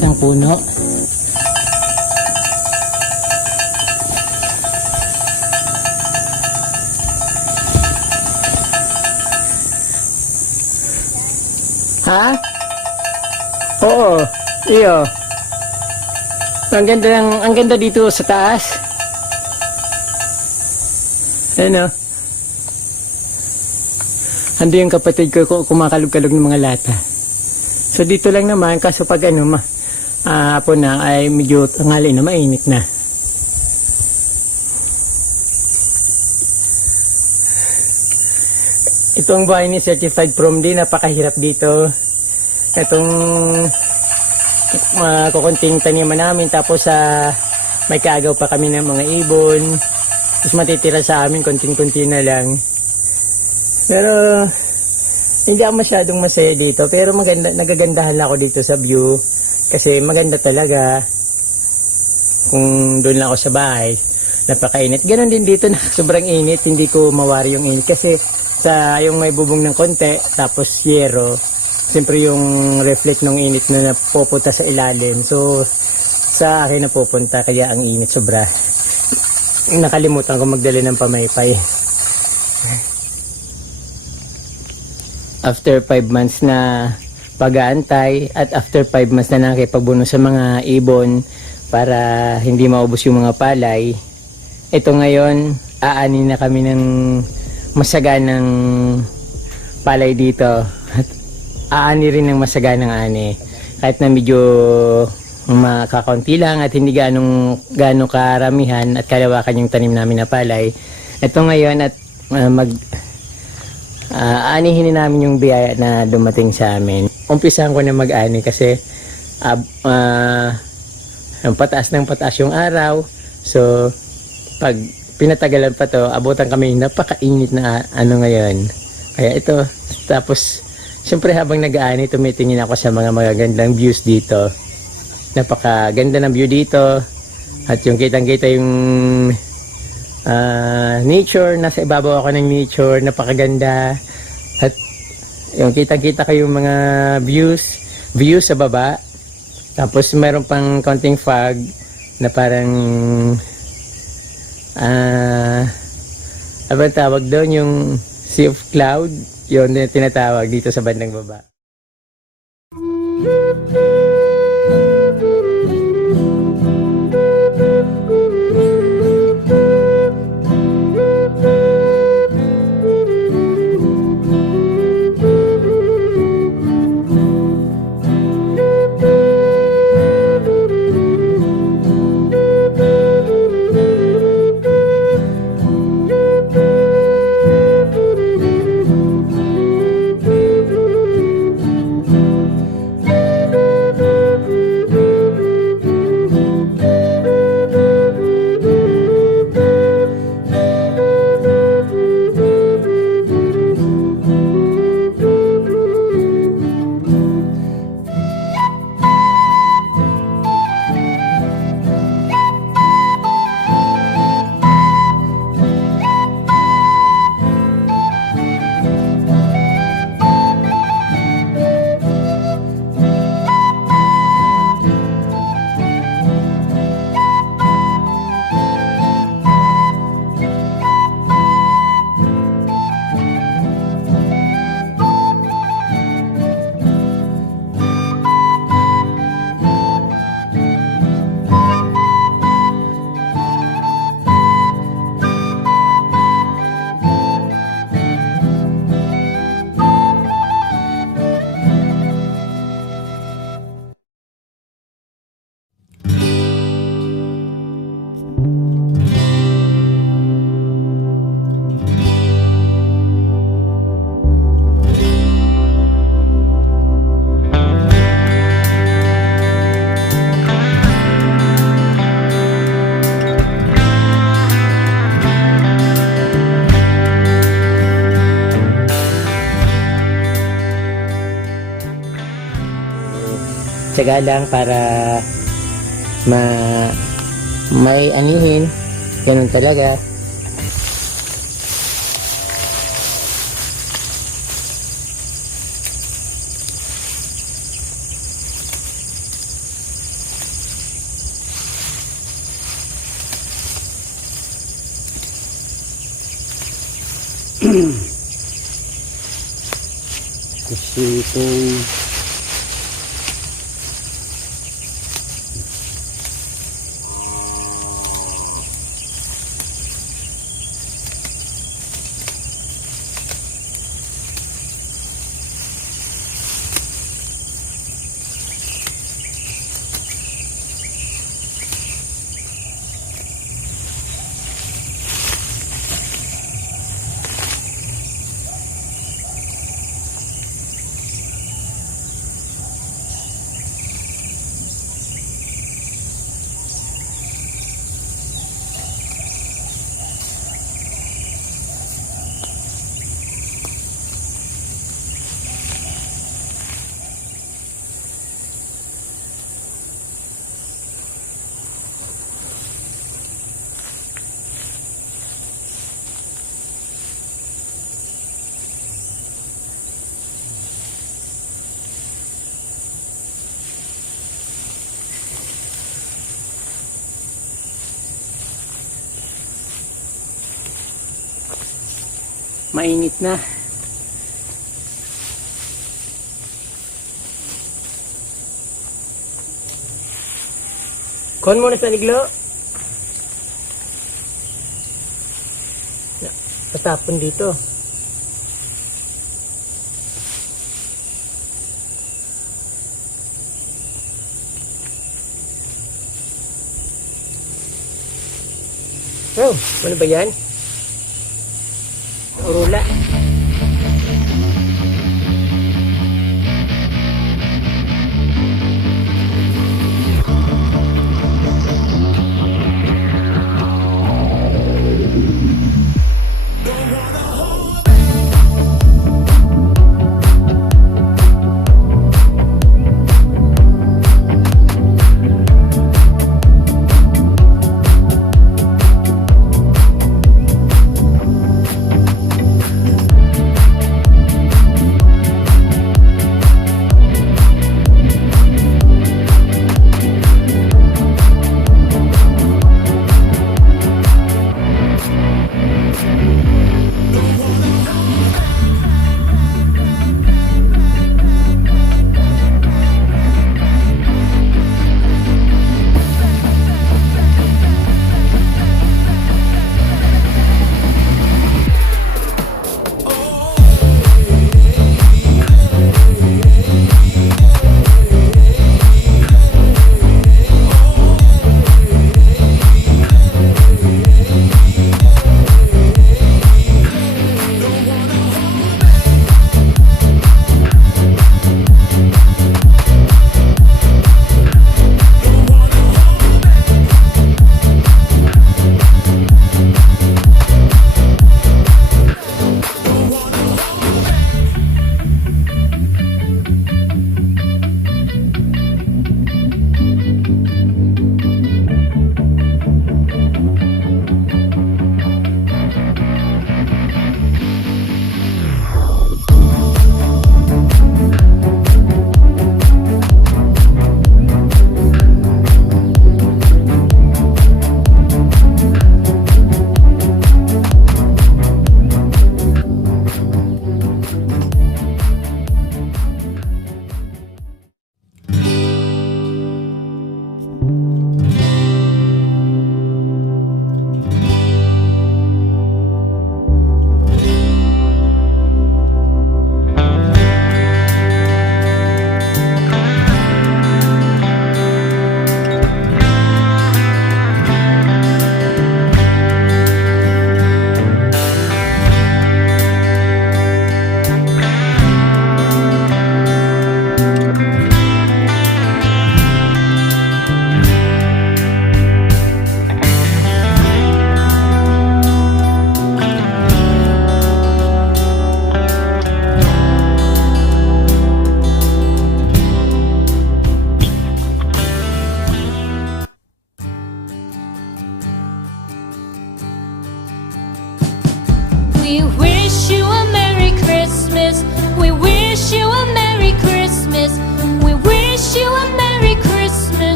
taas ng puno. Ha? Oo. Iyo. Ang ganda dito sa taas. Ano? Ando yung kapatid ko kumakalog-kalog ng mga lata. So dito lang naman, kaso pag hapon na ay medyo tanghali na, mainit na. Ito ang bahay ni Certified From D, napakahirap dito. Itong kukunting taniman namin, tapos may kaagaw pa kami ng mga ibon. Tapos matitira sa amin, konting-kunti na lang. Pero hindi ako masyadong masaya dito, pero maganda, nagagandahan ako dito sa view kasi maganda talaga. Kung doon lang ako sa bahay, napakainit. Ganon din dito na sobrang init, hindi ko mawari yung init kasi sa yung may bubong ng konti, tapos yero, siyempre yung reflect ng init na napupunta sa ilalim. So sa akin napupunta, kaya ang init sobra. Nakalimutan ko magdala ng pamaypay. After 5 months na pag-aantay at after 5 months na nakikipagbuno sa mga ibon para hindi maubos yung mga palay, ito ngayon aanin na kami ng masaganang palay dito at aani rin ng masaganang ani kahit na medyo makakaunti lang at hindi ganong karamihan at kalawakan yung tanim namin na palay. Ito ngayon at aanihin namin yung biyaya na dumating sa amin. Umpisahan ko na mag-ani kasi pataas ng pataas yung araw. So pag pinatagalan pa to, abutan kami napakainit na ngayon. Kaya ito, tapos siyempre habang nag-aani, tumitingin ako sa mga magagandang views dito. Napakaganda ng view dito at yung kitang-kita yung nature, nasa ibabaw ako ng nature, napakaganda at yung kitang-kita ko yung mga views sa baba, tapos meron pang konting fog na parang ano tawag doon, yung sea of cloud, yun yung tinatawag dito sa bandang baba. Tsaga lang para may anihin, ganun talaga. Kasi itong mainit na. Kon muna sa liglo. Tatapon dito. Oh, ano ba yan? Urula.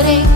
amore